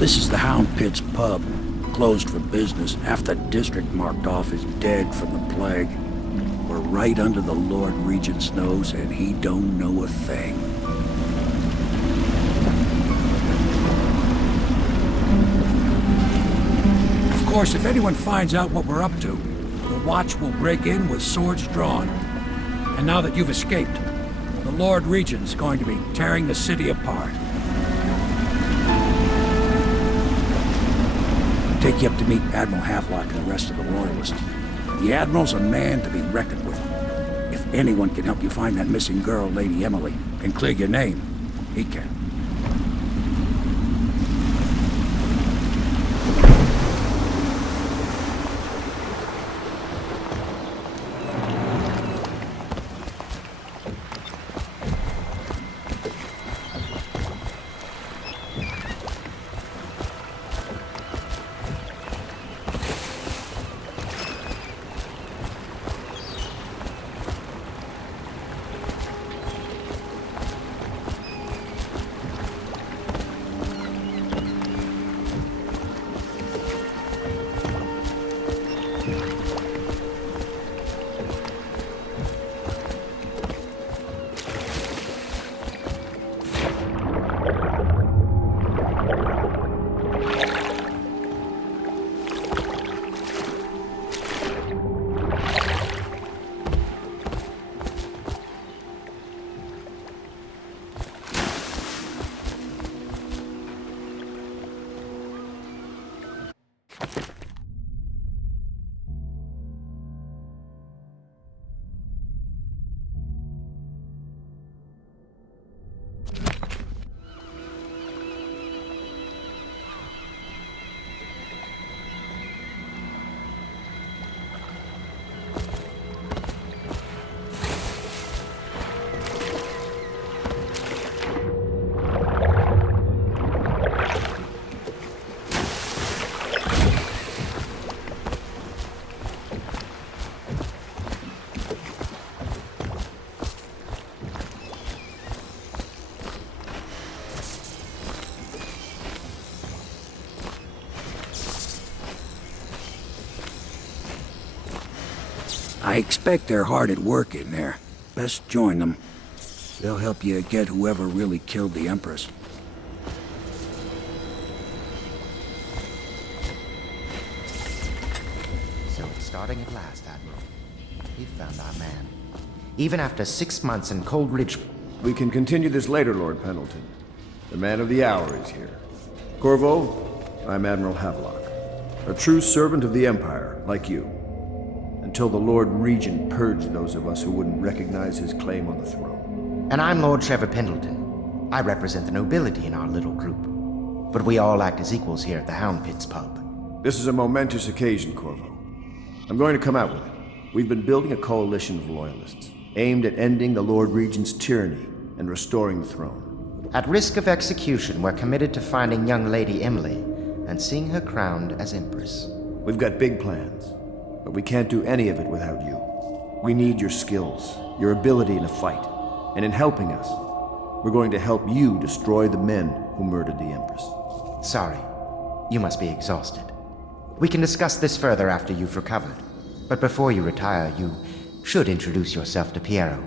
This is the Hound Pit's pub, closed for business, half the district marked off as dead from the plague. We're right under the Lord Regent's nose, and he don't know a thing. Of course, if anyone finds out what we're up to, the Watch will break in with swords drawn. And now that you've escaped, the Lord Regent's going to be tearing the city apart. Take you up to meet Admiral Havelock and the rest of the Loyalists. The Admiral's a man to be reckoned with. If anyone can help you find that missing girl, Lady Emily, and clear your name, he can. I expect they're hard at work in there. Best join them. They'll help you get whoever really killed the Empress. So it's starting at last, Admiral. We found our man. Even after 6 months in Coldridge... We can continue this later, Lord Pendleton. The man of the hour is here. Corvo, I'm Admiral Havelock. A true servant of the Empire, like you. Until the Lord Regent purged those of us who wouldn't recognize his claim on the throne. And I'm Lord Trevor Pendleton. I represent the nobility in our little group. But we all act as equals here at the Hound Pit's pub. This is a momentous occasion, Corvo. I'm going to come out with it. We've been building a coalition of loyalists, aimed at ending the Lord Regent's tyranny and restoring the throne. At risk of execution, we're committed to finding young Lady Emily and seeing her crowned as Empress. We've got big plans. But we can't do any of it without you. We need your skills, your ability in a fight. And in helping us, we're going to help you destroy the men who murdered the Empress. Sorry. You must be exhausted. We can discuss this further after you've recovered. But before you retire, you should introduce yourself to Piero.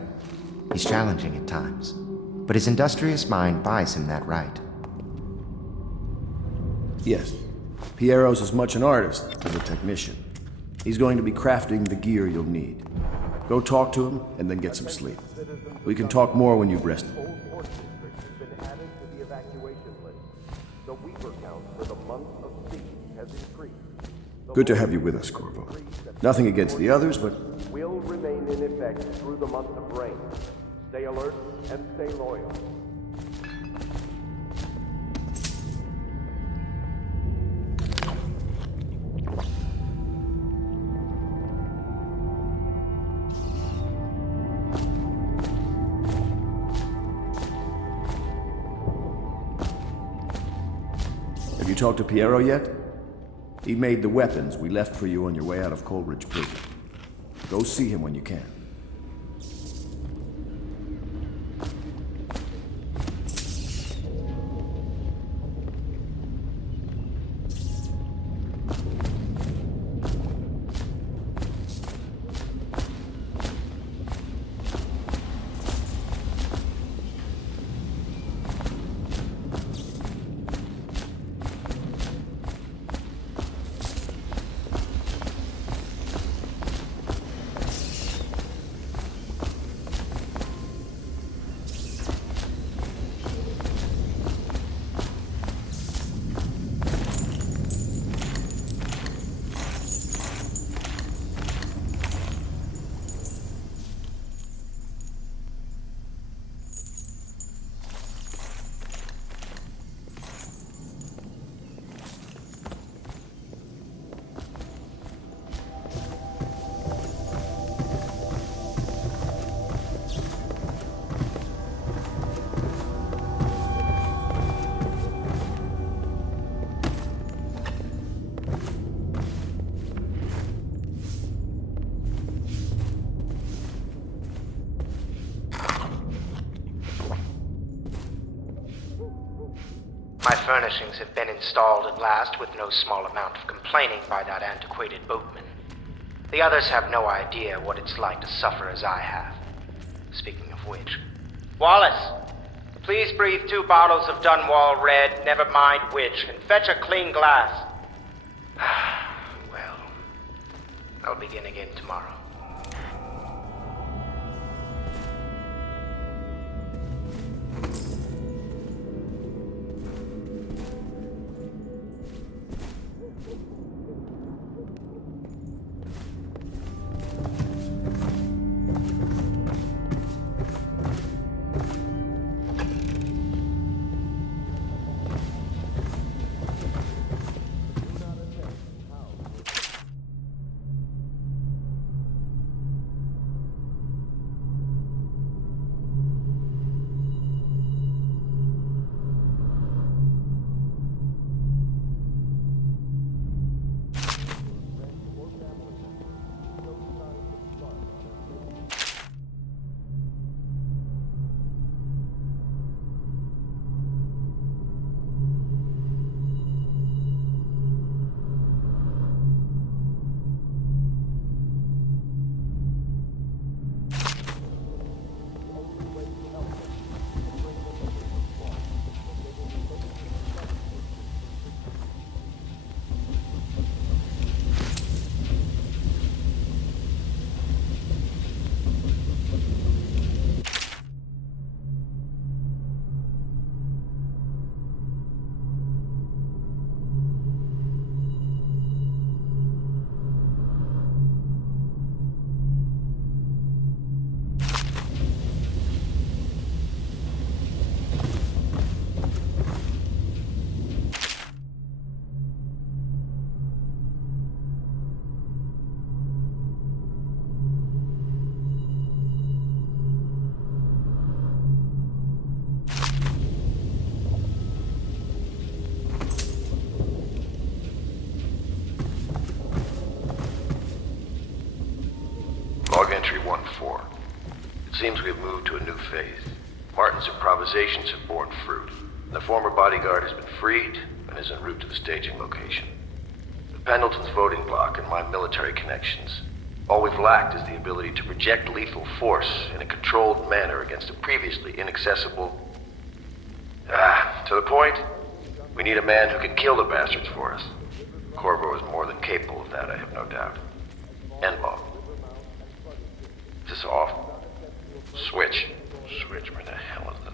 He's challenging at times, but his industrious mind buys him that right. Yes. Piero's as much an artist as a technician. He's going to be crafting the gear you'll need. Go talk to him, and then get some sleep. We can talk more when you've rested. Good to have you with us, Corvo. Nothing against the others, but... will remain in effect through the month of rain. Stay alert and stay loyal. Have you talked to Piero yet? He made the weapons we left for you on your way out of Coleridge Prison. Go see him when you can. furnishings have been installed at last with no small amount of complaining by that antiquated boatman. The others have no idea what it's like to suffer as I have. Speaking of which... Wallace! Please breathe 2 bottles of Dunwall Red, never mind which, and fetch a clean glass. Well, I'll begin again tomorrow. Entry 1-4. It seems we have moved to a new phase. Martin's improvisations have borne fruit. The former bodyguard has been freed and is en route to the staging location. With Pendleton's voting block and my military connections, all we've lacked is the ability to project lethal force in a controlled manner against a previously inaccessible... to the point, we need a man who can kill the bastards for us. Corvo is more than capable of that, I have no doubt. N-Ball. Is this off? Switch. Switch, where the hell is it?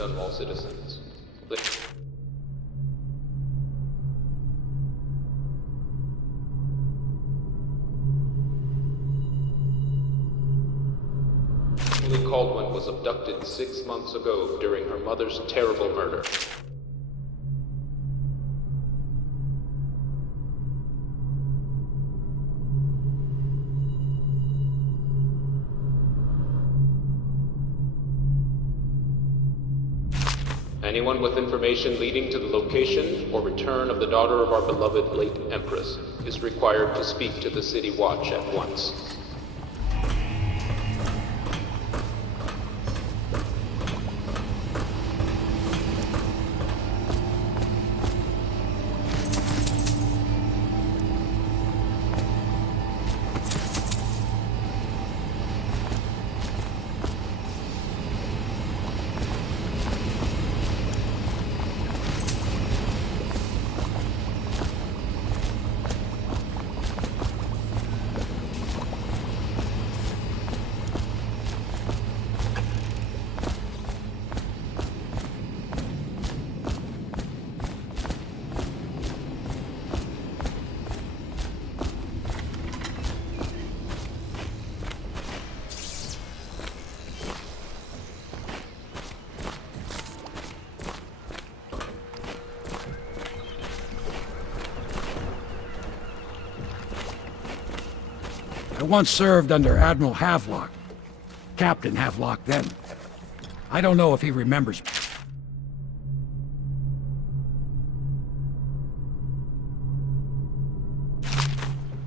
Dunwall citizens. Emily Caldwell was abducted 6 months ago during her mother's terrible murder. Anyone with information leading to the location or return of the daughter of our beloved late Empress is required to speak to the City Watch at once. I once served under Admiral Havelock. Captain Havelock then. I don't know if he remembers me.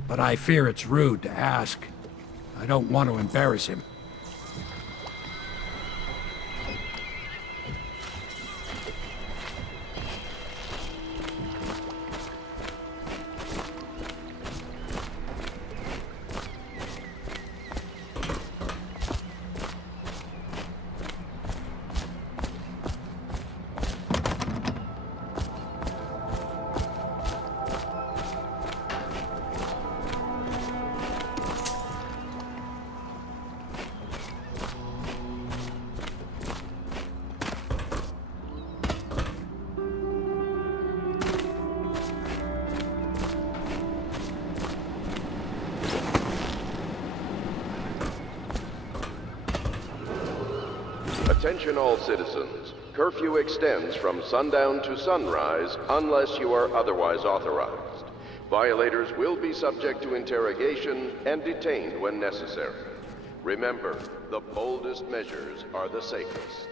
But I fear it's rude to ask. I don't want to embarrass him. Attention all citizens. Curfew extends from sundown to sunrise unless you are otherwise authorized. Violators will be subject to interrogation and detained when necessary. Remember, the boldest measures are the safest.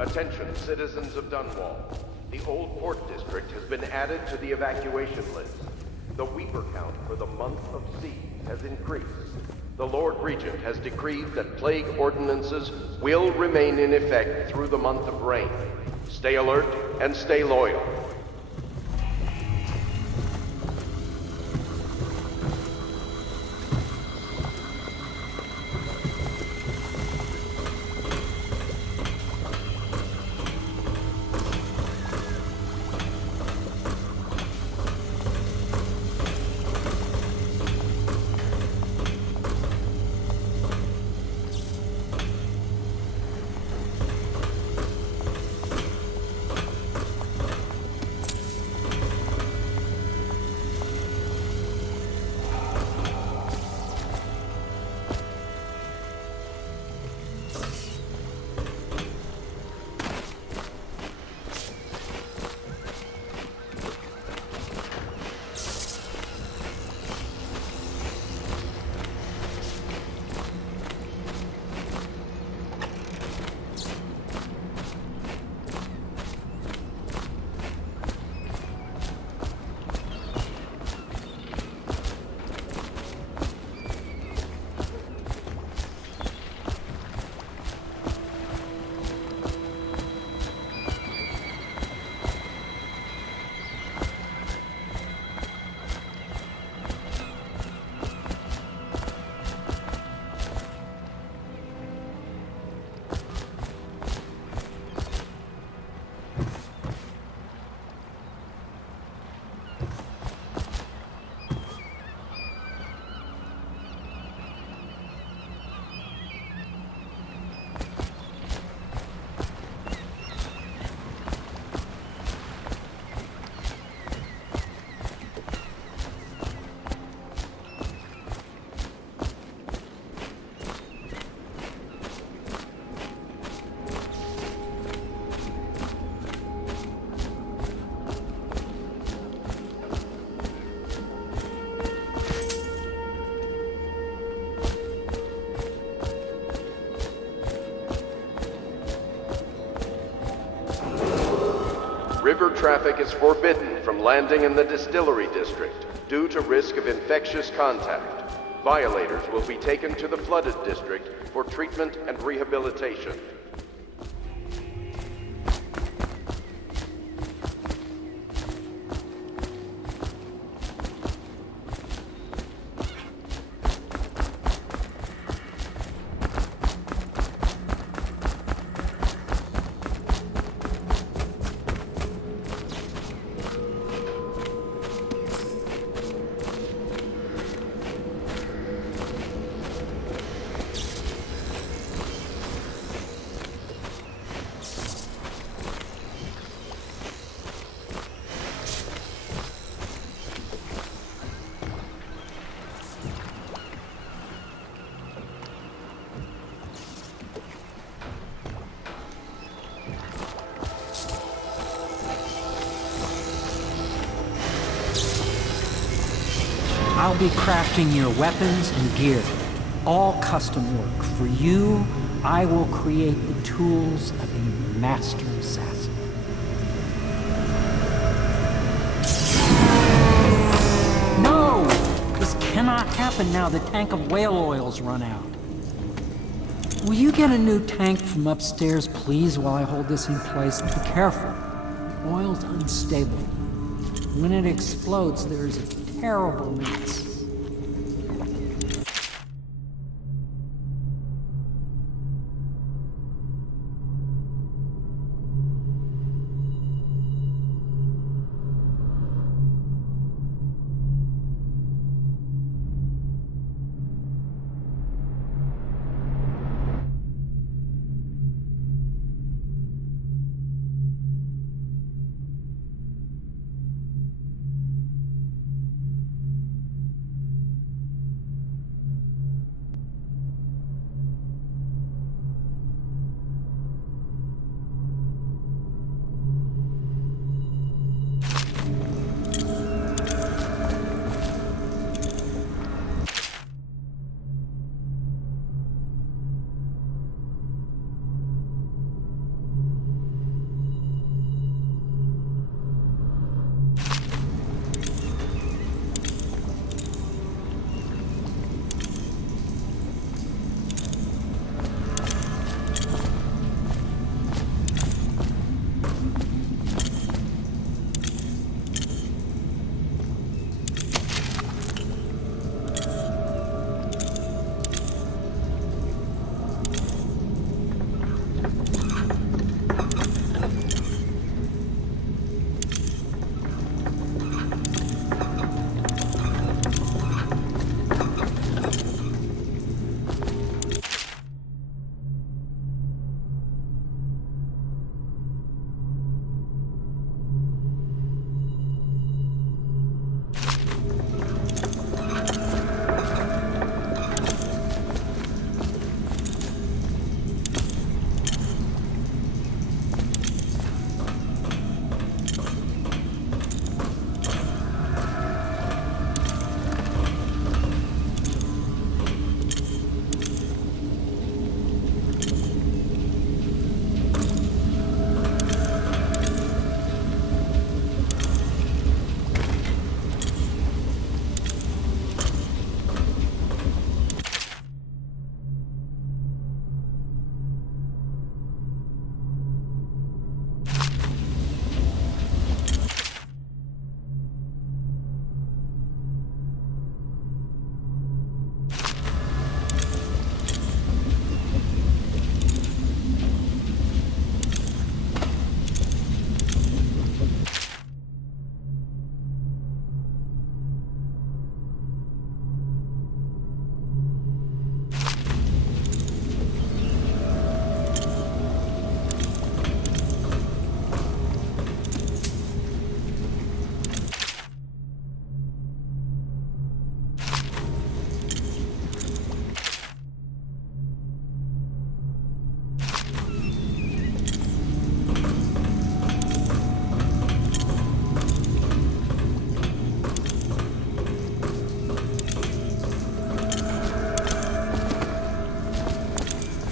Attention, citizens of Dunwall. The Old Port District has been added to the evacuation list. The Weeper count for the month of siege has increased. The Lord Regent has decreed that plague ordinances will remain in effect through the month of rain. Stay alert and stay loyal. River traffic is forbidden from landing in the distillery district due to risk of infectious contact. Violators will be taken to the flooded district for treatment and rehabilitation. I'll be crafting your weapons and gear, all custom work. For you, I will create the tools of a master assassin. No! This cannot happen now. The tank of whale oil's run out. Will you get a new tank from upstairs, please, while I hold this in place? Be careful. The oil's unstable. When it explodes, there's a terrible mess.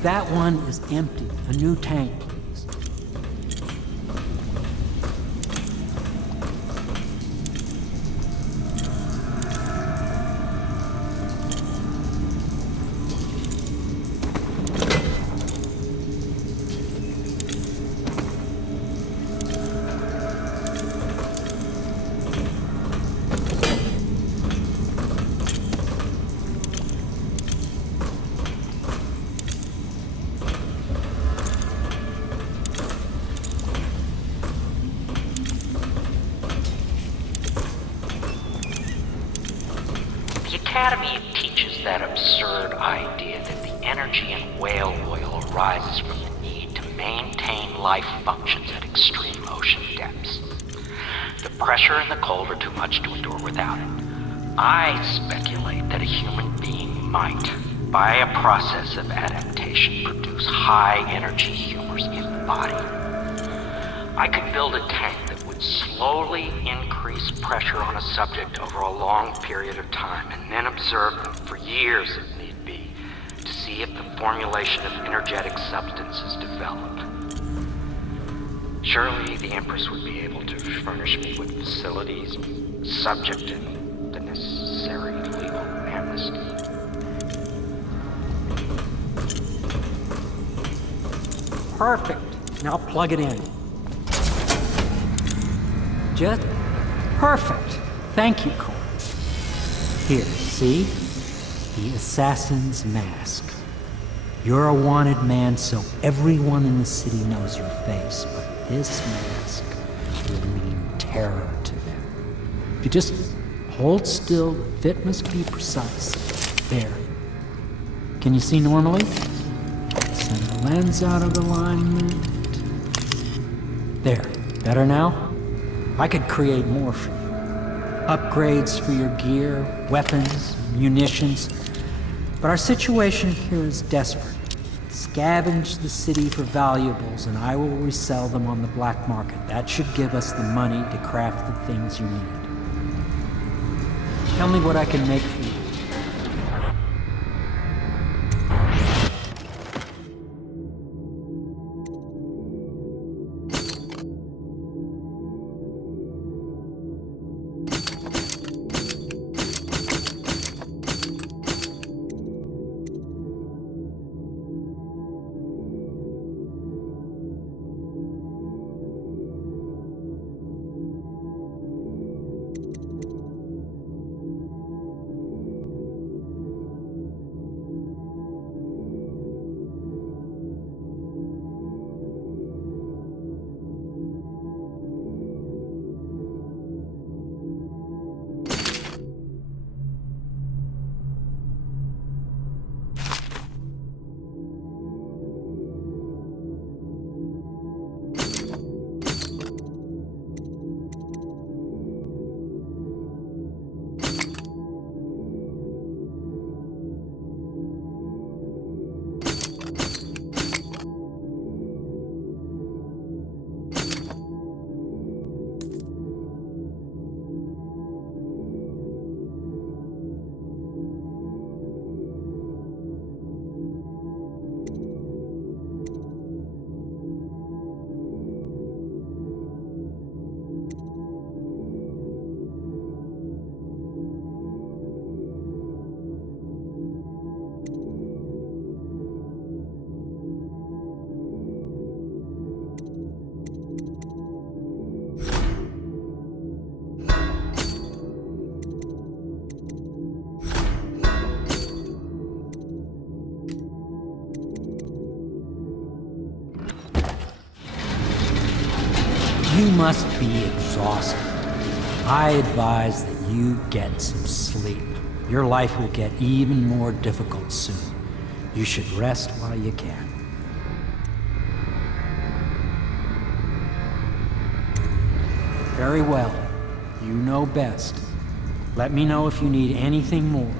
That one is empty. A new tank, please. Academy teaches that absurd idea that the energy in whale oil arises from the need to maintain life functions at extreme ocean depths. The pressure and the cold are too much to endure without it. I speculate that a human being might, by a process of adaptation, produce high-energy humors in the body. I could build a tank that would slowly increase pressure on a subject over a long period of time, and then observe them for years if need be, to see if the formulation of energetic substances developed. Surely the Empress would be able to furnish me with facilities subject to the necessary legal amnesty. Perfect. Now plug it in. Just perfect. Thank you, Cole. Here, see? The assassin's mask. You're a wanted man, so everyone in the city knows your face, but this mask will mean terror to them. If you just hold still, the fit must be precise. There. Can you see normally? Send the lens out of alignment. There. Better now? I could create more for you. Upgrades for your gear, weapons, munitions. But our situation here is desperate. Scavenge the city for valuables, and I will resell them on the black market. That should give us the money to craft the things you need. Tell me what I can make for you. You must be exhausted. I advise that you get some sleep. Your life will get even more difficult soon. You should rest while you can. Very well. You know best. Let me know if you need anything more.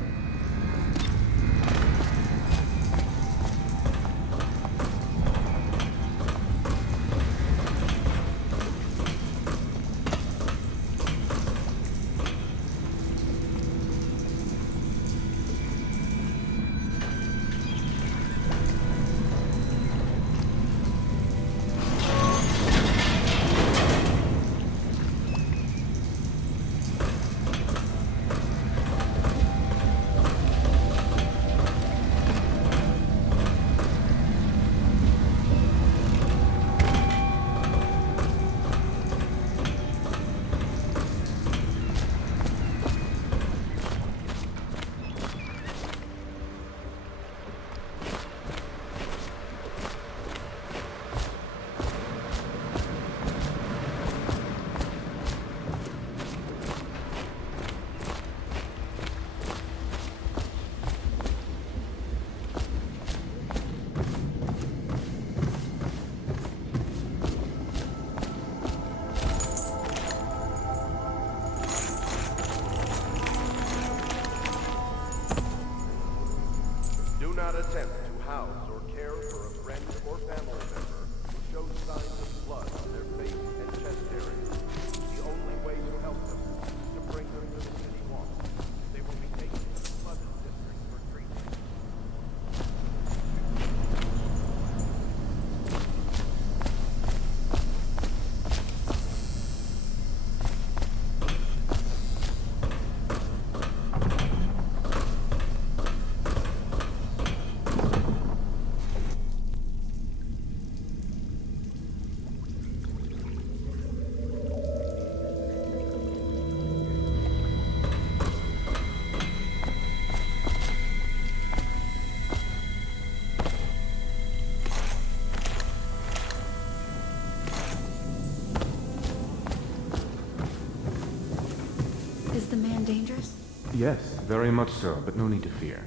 the man dangerous? Yes, very much so, but no need to fear.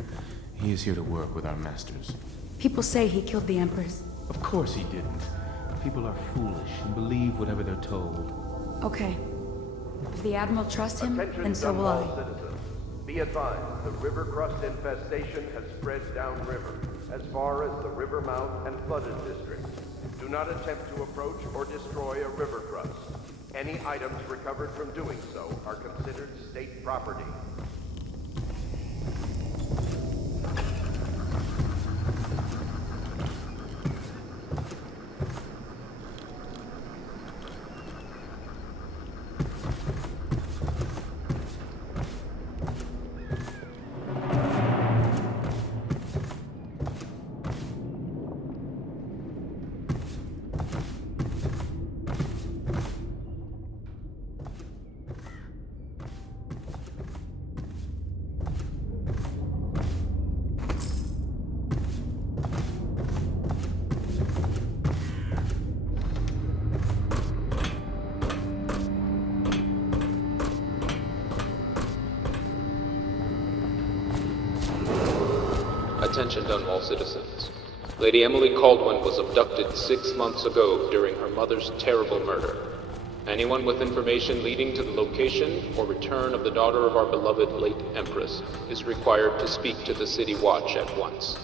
He is here to work with our masters. People say he killed the Empress. Of course he didn't. People are foolish and believe whatever they're told. Okay. If the Admiral trusts him, Attention, then so will I. Dunwall citizens. Be advised, the river crust infestation has spread downriver, as far as the river mouth and flooded districts. Do not attempt to approach or destroy a river crust. Any items recovered from doing so are considered state property. Attention, Dunwall citizens. Lady Emily Caldwin was abducted 6 months ago during her mother's terrible murder. Anyone with information leading to the location or return of the daughter of our beloved late Empress is required to speak to the City Watch at once.